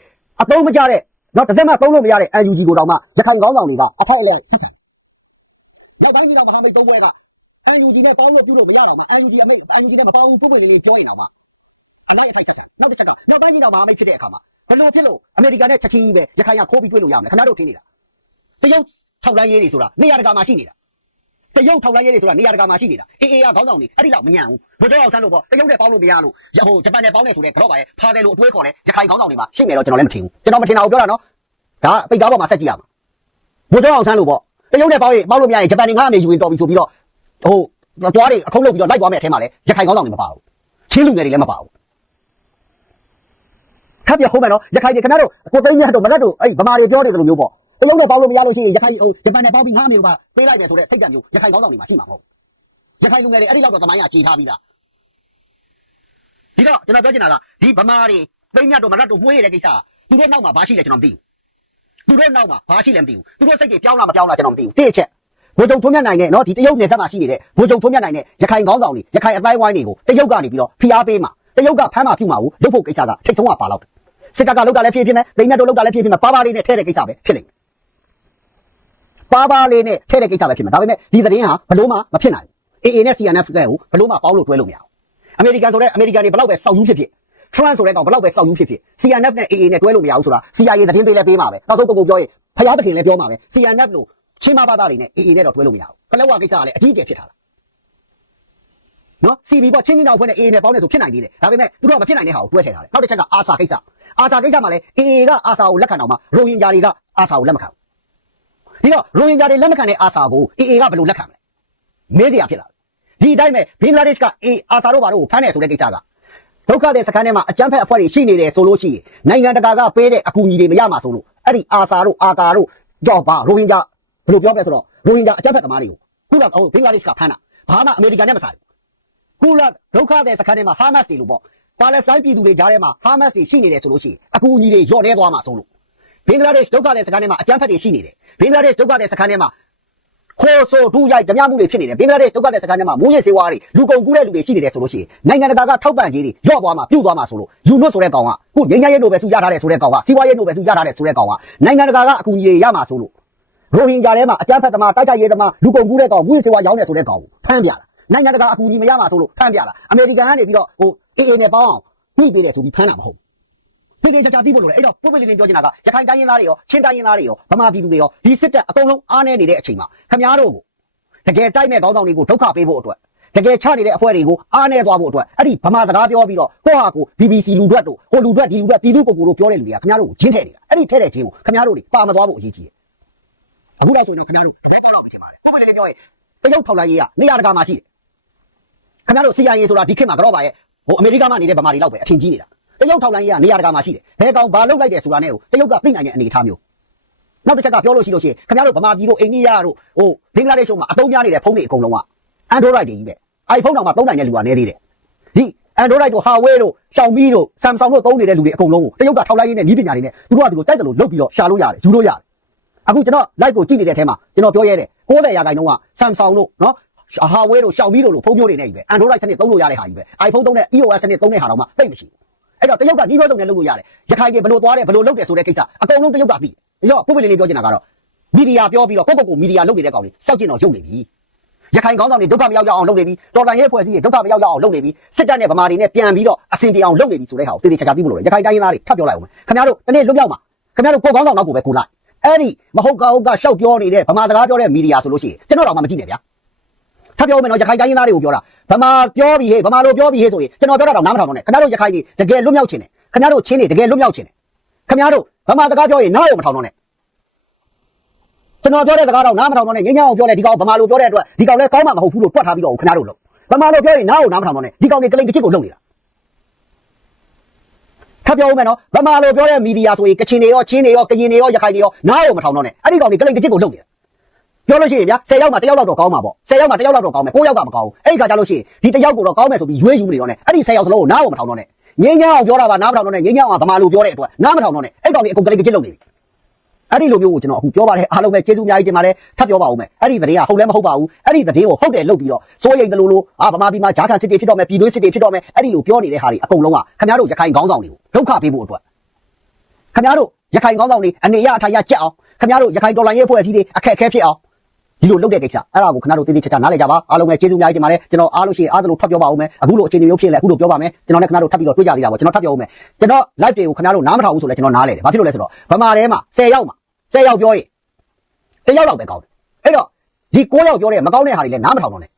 အသုံးမကျတဲ့တော့တစ်စက်မှသုံးလို့မရတဲ့ UNG ကိုတောင်မှရခိုင်ကောင်းဆောင်တွေကအထိုက်အလဲဆက်ဆံနောက်ပိုင်းကျတော့မဟာမိတ်သုံးဘွဲကအန်ယူဂျီနဲ့ပေါင်းလို့ပြုလို့မရတော့မှအန်ယူဂျီအမိတ်အန်ယူဂျီနဲ့မပေါင်းဘူးပုံပွင့်လေးလေးပြောရင်တော့မှအလိုက်အထိုက်ဆက်ဆံနောက်တစ်ချက်ကနောက်ပိုင်းကျတော့မဟာမိတ်ဖြစ်တဲ့အခါမှာဘယ်လိုဖြစ်လို့အမေရိကန်နဲ့ချက်ချင်းကြီးပဲရခိုင်ကခိုးပြီးတွေ့လို့ရမယ်ခင်ဗျားတို့ထင်နေတာတရုတ်ထောက်လိုင်းရေးတွေဆိုတာနေရာတကာမှာရှိနေတာ တရုတ်ထောက်လိုင်းရေးတွေဆိုတာနေရာတကာမှာရှိနေတာအေးအေးကခေါင်းဆောင်တွေအဲ့ဒီလောက်မညံဘူးဘယ်တော့အောင်ဆန်းလို့ပေါ့တရုတ်နဲ့ပေါင်းလို့မရလို့ရဟိုဂျပန်နဲ့ပေါင်းနေဆိုတဲ့ကတော့ပါရဲ့ဖာတယ်လို့အတွေးခေါ်လဲရခိုင်ခေါင်းဆောင်တွေမှာရှိမယ်တော့ကျွန်တော်လည်းမထင်ဘူးကျွန်တော်မထင်တာကိုပြောတာနော်ဒါပိတ်ကားပေါ်မှာဆက်ကြည့်ရမှာဘယ်တော့အောင်ဆန်းလို့ပေါ့တရုတ်နဲ့ပေါင်းရင်ပေါင်းလို့မရရင်ဂျပန်တွေငါ့အမေယူရင်တော်ပြီဆိုပြီးတော့ဟိုသွားတွေအခုံးလုပ်ပြီးတော့လိုက်သွားမယ်အထဲမှာလဲရခိုင်ကောင်းဆောင်တွေမပါဘူးချင်းလူငယ်တွေလည်းမပါဘူးခပ်ပြဟုတ်မယ်နော်ရခိုင်တွေခင်ဗျားတို့ကိုသိန်းမြတ်တို့မလက်တို့အဲ့ဗမာတွေပြောနေတယ်လို့မျိုးပေါ့ တရုတ်နဲ့ပေါင်းလို့မရလို့ရှိရင်ရခိုင်ဟိုဂျပန်နဲ့ပေါင်းပြီးငါ့အမေကပေးလိုက်တယ်ဆိုတဲ့စိတ်ဓာတ်မျိုးရခိုင်ကောင်းဆောင်တွေမှာရှိမှာမဟုတ်ရခိုင်လူငယ်တွေအဲ့ဒီလောက်တော့တမိုင်းကကြေထားပြီးသားဒီတော့ကျွန်တော်ပြောချင်တာကဒီဗမာတွေသိန်းမြတ်တို့မလက်တို့မှုေးနေတဲ့ကိစ္စသူတို့နောက်မှာဘာရှိလဲကျွန်တော်မသိဘူးသူတို့နောက်မှာဘာရှိလဲမသိဘူးသူတို့စိတ်တွေပြောင်းလာမပြောင်းလာကျွန်တော်မသိဘူးတိအချက်ဘိုးချုပ်ထွန်းမြတ်နိုင်တဲ့နော်ဒီတရုတ်နယ်စပ်မှာရှိနေတဲ့ဘိုးချုပ်ထွန်းမြတ်နိုင်တဲ့ရခိုင်ကောင်းဆောင်တွေရခိုင်အတိုင်းဝိုင်းတွေကိုတရုတ်ကနေပြီးတော့ဖိအားပေးမှာတရုတ်ကဖမ်းမှာပြုမှာကိုလုပ်ဖို့ကိစ္စကထိတ်ဆုံးကပါတော့တယ်စစ်တပ်ကလုပ်တာလည်းဖြစ်ဖြစ်မယ်ဒိန်းမြတ်တို့လုပ်တာလည်းဖြစ်ဖြစ်မယ်ပါပါလေးနဲ့ထဲတဲ့ကိစ္စပဲဖြစ်လိမ့်မယ် ပါပါလေးနဲ့ထဲတဲ့ကိစ္စပဲဖြစ်မယ်ဒါပေမဲ့ဒီသတင်းဟာဘလို့မှမဖြစ်နိုင်ဘူး AA နဲ့ CNF ကကိုဘလို့မှပေါင်းလို့တွဲလို့မရဘူးအမေရိကန်ဆိုတဲ့အမေရိကန်တွေဘလောက်ပဲစောက်ယူဖြစ်ဖြစ် Trump ဆိုတဲ့ကောင်ဘလောက်ပဲစောက်ယူဖြစ်ဖြစ် CNF နဲ့ AA နဲ့တွဲလို့မရဘူးဆိုတာ CIA သတင်းပေးလဲပေးမှာပဲနောက်ဆုံးပုဂ္ဂိုလ်ပြောရင်ဖယားသခင်လည်းပြောမှာပဲ CNF လို့ချင်းမဘာသာတွေနဲ့ AA နဲ့တော့တွဲလို့မရဘူးဖလက်ဝကိစ္စကလည်းအကြီးအကျယ်ဖြစ်ထားတာနော် CB ပေါ့ချင်းချင်းတောင်ဖွဲ့နဲ့ AA နဲ့ပေါင်းနေဆိုဖြစ်နိုင်သေးတယ်ဒါပေမဲ့သူတို့ကမဖြစ်နိုင်တဲ့ဟာကိုတွဲထည့်ထားတယ်နောက်တစ်ချက်ကအာဆာကိစ္စအာဆာကိစ္စမှာလည်း AA ကအာဆာကိုလက်ခံတော့မှရိုဟင်ဂျာတွေကအာဆာကိုလက်မခံဘူး ဒီတော့ရိုဟင်ဂျာတွေလက်မခံတဲ့အာဆာကို AA ကဘယ်လိုလက်ခံမလဲမေးစရာဖြစ်လာတယ်ဒီအတိုင်းပဲဘင်္ဂလားဒေ့ရှ်က AA အာဆာတို့ဘာလို့ဖမ်းနေဆိုတဲ့ကိစ္စကဒုက္ခတဲ့စခန်းထဲမှာအကြမ်းဖက်အဖွဲ့တွေရှိနေတယ်ဆိုလို့ရှိရင်နိုင်ငံတကာကပေးတဲ့အကူအညီတွေမရမှာဆိုလို့အဲ့ဒီအာဆာတို့အာကာတို့ကြောက်ပါရိုဟင်ဂျာဘယ်လိုပြောပြလဲဆိုတော့ရိုဟင်ဂျာအကြမ်းဖက်သမားတွေကိုခုနကဟိုဘင်္ဂလားဒေ့ရှ်ကဖမ်းတာဘာမှအမေရိကန်နဲ့မဆိုင်ဘူးကုလဒုက္ခတဲ့စခန်းထဲမှာဟာမတ်စ်တွေလို့ပေါ့ပါလက်စတိုင်းပြည်သူတွေကြားထဲမှာဟာမတ်စ်တွေရှိနေတယ်ဆိုလို့ရှိရင်အကူအညီတွေညော့နေသွားမှာဆိုလို့ ဘင်္ဂလားဒေ့ရှ်ဒုက္ခတဲ့စခန်းထဲမှာအကြမ်းဖက်တွေရှိနေတယ်ဘင်္ဂလားဒေ့ရှ်ဒုက္ခတဲ့စခန်းထဲမှာခိုးဆိုးဒူးရိုက်ဓမြမှုတွေဖြစ်နေတယ်ဘင်္ဂလားဒေ့ရှ်ဒုက္ခတဲ့စခန်းထဲမှာမူးယစ်ဆေးဝါးတွေလူကုန်ကူးတဲ့လူတွေရှိနေတယ်ဆိုလို့ရှိရင်နိုင်ငံတကာကထောက်ပံ့ကြေးတွေညော့သွားမှာပြုတ်သွားမှာဆိုလို့ယူနွတ်ဆိုတဲ့ကောင်ကခုငញ្ញရဲနိုဘယ်စုရထားတယ်ဆိုတဲ့ကောင်ကစီးပွားရေးနိုဘယ်စုရထားတယ်ဆိုတဲ့ကောင်ကနိုင်ငံတကာကအကူအညီတွေရမှာဆိုလို့ရိုဟင်ဂျာထဲမှာအကြမ်းဖက်သမားတိုက်ခိုက်ရေးသမားလူကုန်ကူးတဲ့ကောင်မူးယစ်ဆေးဝါးရောင်းတယ်ဆိုတဲ့ကောင်ကိုဖမ်းပြတာနိုင်ငံတကာအကူအညီမရမှာဆိုလို့ဖမ်းပြတာအမေရိကန်ကနေပြီးတော့ဟိုအေးအေးနဲ့ပေါင်းအောင်ညှိပေးတယ်ဆိုပြီးဖမ်းတာမဟုတ် ဘူးဒီကိစ္စချာသိဖို့လိုတယ်အဲ့တော့ပုပ်ပိလေးလေးပြောချင်တာကရခိုင်တိုင်းရင်းသားတွေရောချင်းတိုင်းရင်းသားတွေရောဗမာပြည်သူတွေရောဒီစစ်တပ်အကုန်လုံးအားနေနေတဲ့အချိန်မှာခမားတို့ကိုတကယ်တိုက်မဲ့ခေါင်းဆောင်တွေကိုဒုက္ခပေးဖို့အတွက်တကယ်ချနေတဲ့အဖွဲ့တွေကိုအားနေသွားဖို့အတွက်အဲ့ဒီဗမာစကားပြောပြီးတော့ကိုဟာကို BBC လူတွက်တို့ဟိုလူတွက်ဒီလူတွက်ပြည်သူကိုကိုတို့ပြောတဲ့လူတွေကခမားတို့ကိုဂျင်းထဲနေတာအဲ့ဒီထဲတဲ့ချင်းကိုခမားတို့တွေပါမသွားဖို့အရေးကြီးတယ်အခုတော့ဆိုရင်တော့ခမားတို့ပုပ်ပိလေးလေးပြောရင်တရုတ်ထောက်လိုက်ရေးကနေရာတကာမှာရှိတယ်ခင်ဗျားတို့ CIA ဆိုတာဒီခေတ်မှာကတော့ပါရဲ့ဟိုအမေရိကမှာနေတဲ့ဗမာတွေလောက်ပဲအထင်ကြီးနေတာ တရုတ်ထောက်လိုင်းကြီးကနေရာတကာမှာရှိတယ်ဘယ်ကောင်ဘာလုပ်လိုက်တယ်ဆိုတာနဲ့ကိုတရုတ်ကသိနိုင်တဲ့အနေအထားမျိုးနောက်တစ်ချက်ကပြောလို့ရှိလို့ရှိရင်ခင်ဗျားတို့ဗမာပြည်တို့အိန္ဒိယတို့ဟိုဘင်္ဂလားဒေ့ရှ်တို့မှာအသုံးများနေတဲ့ဖုန်းတွေအကုန်လုံးက Android တွေကြီးပဲ iPhone တော့မှသုံးနိုင်တဲ့လူကနေသေးတယ်ဒီ Android တို့ Huawei တို့ Xiaomi တို့ Samsung တို့သုံးနေတဲ့လူတွေအကုန်လုံးကိုတရုတ်ကထောက်လိုက်ရင်းနဲ့ဤပညာတွေနဲ့သူတို့ကသူတို့တိုက်တယ်လို့လုပ်ပြီးတော့ရှာလို့ရတယ်ယူလို့ရတယ်အခုကျွန်တော် live ကိုကြည့်နေတဲ့အထဲမှာကျွန်တော်ပြောရဲတယ်90ရာခိုင်နှုန်းက Samsung တို့နော် Huawei တို့ Xiaomi တို့လို့ဖုန်းမျိုးတွေနဲ့ကြီးပဲ Android စနစ်သုံးလို့ရတဲ့ဟာကြီးပဲ iPhone သုံးတဲ့ iOS စနစ်သုံးတဲ့ဟာတော့မှသိပ်မရှိဘူး အဲ့တော့တရုတ်ကနှီးပြောစုံနဲ့လုပ်လို့ရတယ်ရခိုင်တွေဘယ်လိုသွားတယ်ဘယ်လိုလုပ်တယ်ဆိုတဲ့ကိစ္စအကုန်လုံးတရုတ်ကသိတယ်အဲ့တော့ပုပ္ပလေးလေးပြောချင်တာကတော့မီဒီယာပြောပြီးတော့ကိုယ့်ကိုယ်ကိုမီဒီယာလုပ်နေတဲ့ကောင်တွေစောက်ကျင်တော့ရုပ်နေပြီရခိုင်ကောင်းဆောင်တွေဒုက္ခမရောက်ရအောင်လုပ်နေပြီတော်တန်ရဲဖွဲ့စည်းတွေဒုက္ခမရောက်ရအောင်လုပ်နေပြီစစ်တပ်နဲ့ဗမာတွေနဲ့ပြန်ပြီးတော့အဆင်ပြေအောင်လုပ်နေပြီဆိုတဲ့ဟာကိုတည်တည်ချာချာသိဖို့လိုတယ်ရခိုင်တိုင်းရင်းသားတွေထပ်ပြောလိုက်အောင်ခင်ဗျားတို့တနေ့လွတ်မြောက်မှာခင်ဗျားတို့ကိုယ်ကောင်းဆောင်တော့ကိုပဲကိုလိုက်အဲ့ဒီမဟုတ်ကဟုတ်ကရှောက်ပြောနေတဲ့ဗမာစကားပြောတဲ့မီဒီယာဆိုလို့ရှိရင်ကျွန်တော်တော့မှမကြည့်နဲ့ဗျာ ထပ်ပြောမယ်နော်ရခိုင်တိုင်းရင်းသားတွေကိုပြောတာဗမာပြောပြီးဟေ့ဗမာလိုပြောပြီးဟေ့ဆိုရင်ကျွန်တော်ပြောတာတော့နားမထောင်တော့နဲ့ခင်ဗျားတို့ရခိုင်ကြီးတကယ်လွတ်မြောက်ခြင်းတယ်ခင်ဗျားတို့ချင်းတွေတကယ်လွတ်မြောက်ခြင်းတယ်ခင်ဗျားတို့ဗမာစကားပြောရင်နားရောမထောင်တော့နဲ့ကျွန်တော်ပြောတဲ့စကားတော့နားမထောင်တော့နဲ့ငင်းငင်းအောင်ပြောတယ်ဒီကောင်ဗမာလိုပြောတဲ့အတွက်ဒီကောင်လည်းကောင်းမှမဟုတ်ဘူးလို့တွက်ထားပြီးတော့ခင်ဗျားတို့လို့ဗမာလိုပြောရင်နားကိုနားမထောင်တော့နဲ့ဒီကောင်တွေကလိန်ကချစ်ကိုလုပ်နေတာထပ်ပြောဦးမယ်နော်ဗမာလိုပြောတဲ့မီဒီယာဆိုရင်ကချင်တွေရောချင်းတွေရောကရင်တွေရောရခိုင်တွေရောနားရောမထောင်တော့နဲ့အဲ့ဒီကောင်တွေကလိန်ကချစ်ကိုလုပ်နေတာ ပြောလို့ရှိရင်ဗျာ10ယောက်မှ1ယောက်လောက်တော့ကောင်းမှာပေါ့10ယောက်မှ1ယောက်လောက်တော့ကောင်းမယ်9ယောက်ကမကောင်းဘူးအဲ့ဒီခါကျလို့ရှိရင်ဒီ1ယောက်ကိုတော့ကောင်းမယ်ဆိုပြီးရွေးယူမနေတော့နဲ့အဲ့ဒီ10ယောက်စလုံးကိုနားကိုမထောင်တော့နဲ့ငင်းငင်းအောင်ပြောတာပါနားမထောင်တော့နဲ့ငင်းငင်းအောင်ဗမာလူပြောတဲ့အတွက်နားမထောင်တော့နဲ့အဲ့ကောင်ကြီးအကုန်ကလေးကချစ်လုပ်နေပြီအဲ့ဒီလိုမျိုးကိုကျွန်တော်အခုပြောပါတယ်အားလုံးပဲကျေးဇူးအများကြီးတင်ပါတယ်ထပ်ပြောပါဦးမယ်အဲ့ဒီသတင်းကဟုတ်လည်းမဟုတ်ပါဘူးအဲ့ဒီသတင်းကိုဟုတ်တယ်လုပ်ပြီးတော့စိုးရိမ်တယ်လို့လို့အာဗမာပြည်မှာဂျာခံစစ်တေဖြစ်တော့မယ်ပြည်တွင်းစစ်တေဖြစ်တော့မယ်အဲ့ဒီလိုပြောနေတဲ့ဟာတွေအကုန်လုံးကခင်ဗျားတို့ရခိုင်ခေါင်းဆောင်တွေကိုဒုက္ခပေးဖို့အတွက်ခင်ဗျားတို့ရခိုင်ကောင်းဆောင်တွေအနေရအထိုင်ရကြက်အောင်ခင်ဗျားတို့ရခိုင်တော်လိုင်းရေးဖွဲ့အစည်းတွေအခက်အခဲဖြစ်အောင် ဒီလိုလုပ်တဲ့ကိစ္စအဲ့ဒါကိုခင်ဗျားတို့တည်တည်ချာချာနားလည်ကြပါအားလုံးပဲကျေးဇူးအများကြီးတင်ပါတယ်ကျွန်တော်အားလို့ရှိရင်အားသလိုထပ်ပြောပါဦးမယ်အခုလိုအခြေအနေမျိုးဖြစ်ရင်လည်းအခုလိုပြောပါမယ်ကျွန်တော်လည်းခင်ဗျားတို့ထပ်ပြီးတော့တွေ့ကြသေးတာပေါ့ကျွန်တော်ထပ်ပြောဦးမယ်ကျွန်တော် live တွေကိုခင်ဗျားတို့နားမထောင်ဘူးဆိုလည်းကျွန်တော်နားလဲတယ်ဘာဖြစ်လို့လဲဆိုတော့ဗမာထဲမှာ10ယောက်မှာ10ယောက်ပြောရင်1ယောက်လောက်ပဲကောင်းတယ်အဲ့တော့ဒီ9ယောက်ပြောတဲ့မကောင်းတဲ့ဟာတွေလည်းနားမထောင်တော့နဲ့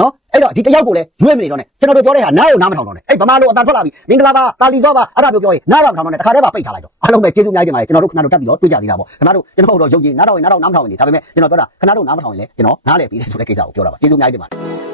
နော်အဲ့တော့ဒီတယောက်ကိုလည်းရွေးမနေတော့နဲ့ကျွန်တော်တို့ပြောတဲ့ဟာနားကိုနားမထောင်တော့နဲ့အဲ့ဗမာလိုအတန်ထွက်လာပြီမင်္ဂလာပါတာလီဇောပါအဲ့ဒါပြောပြောရင်နားတော့မထောင်တော့နဲ့တခါတည်းပါပိတ်ထားလိုက်တော့အားလုံးပဲကျေးဇူးအများကြီးတင်ပါတယ်ကျွန်တော်တို့ခဏတို့တက်ပြီးတော့တွေ့ကြသေးတာပေါ့ခဏတို့ကျွန်တော်တို့ရုပ်ကြီးနားတော့ရင်နားတော့နားမထောင်ရင်ဒါပေမဲ့ကျွန်တော်ပြောတာခဏတို့နားမထောင်ရင်လည်းကျွန်တော်နားလဲပြီးတယ်ဆိုတဲ့ကိစ္စကိုပြောတာပါကျေးဇူးအများကြီးတင်ပါတယ်